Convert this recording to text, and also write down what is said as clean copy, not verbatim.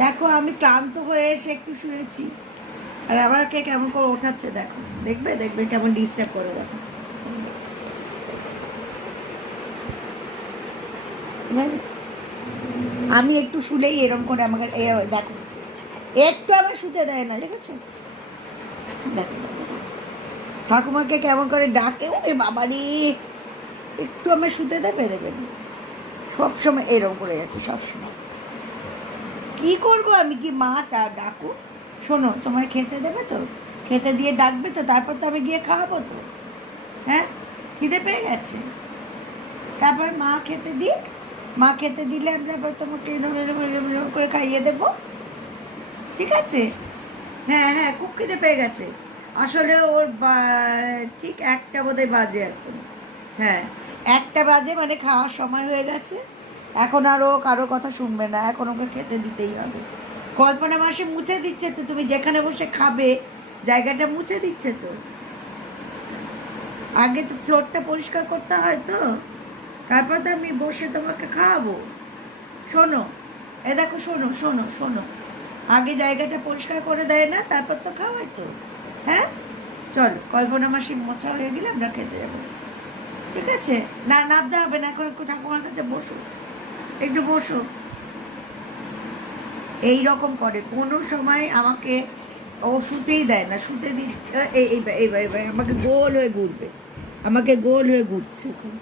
দেখো আমি ক্লান্ত হয়ে এসে একটু শুয়েছি, আর আমাকে কেমন করে ওঠাচ্ছে দেখো, দেখবে দেখবে কেমন ডিস্টার্ব করে দেখো। আমি একটু শুলেই এরম করে আমাকে দেখো, একটু আমার শুতে দেয় না, দেখেছো? দেখো ঠাকুমাকে কেমন করে ডাকে, ওরে বাবা রে, একটু আমার শুতে দেবে দেবে না, সবসময় এরম করে যাচ্ছে সবসময়। কি করব আমি, কি মাটা ডাকু? শোনো, তোমায় খেতে দেবে তো, খেতে দিয়ে ডাকবে তো, তারপর তো আমি গিয়ে খাওয়াবো তো। হ্যাঁ, খিদে পেয়ে গেছে, তারপর মা খেতে দিক, মা খেতে দিলে আমি তারপর তোমাকে এরম এরম এরম এরম করে খাইয়ে দেবো, ঠিক আছে? হ্যাঁ হ্যাঁ, খুব খিদে পেয়ে গেছে। আসলে ওর ঠিক একটা বোধহয় বাজে এখন। হ্যাঁ, একটা বাজে, মানে খাওয়ার সময় হয়ে গেছে। এখন আর ও কারো কথা শুনবে না, এখন ওকে খেতে দিতেই হবে। কল্পনা মাসে মুছে দিচ্ছে তো, তুমি যেখানে বসে খাবে জায়গাটা মুছে দিচ্ছে তো। আগে তো ফ্লোরটা পরিষ্কার করতে হয় তো, তারপর তো আমি বসে তোমাকে খাওয়াবো। শোনো, এ দেখো, শোনো শোনো শোনো, আগে জায়গাটা পরিষ্কার করে দেয় না, তারপর তো খাওয়াই তো। হ্যাঁ, চলো, কল্পনা মাসি মোছা হয়ে গেলে আমরা খেতে যাবো, ঠিক আছে? না, নামতে হবে না, এখন একটু ঠাকুমার কাছে বসো, একটু বসো। এই রকম করে কোনো সময় আমাকে, ও শুতেই দেয় না, শুতে দিই। এইবার এইবার এইবার আমাকে গোল হয়ে ঘুরবে, আমাকে গোল হয়ে ঘুরছে এখন।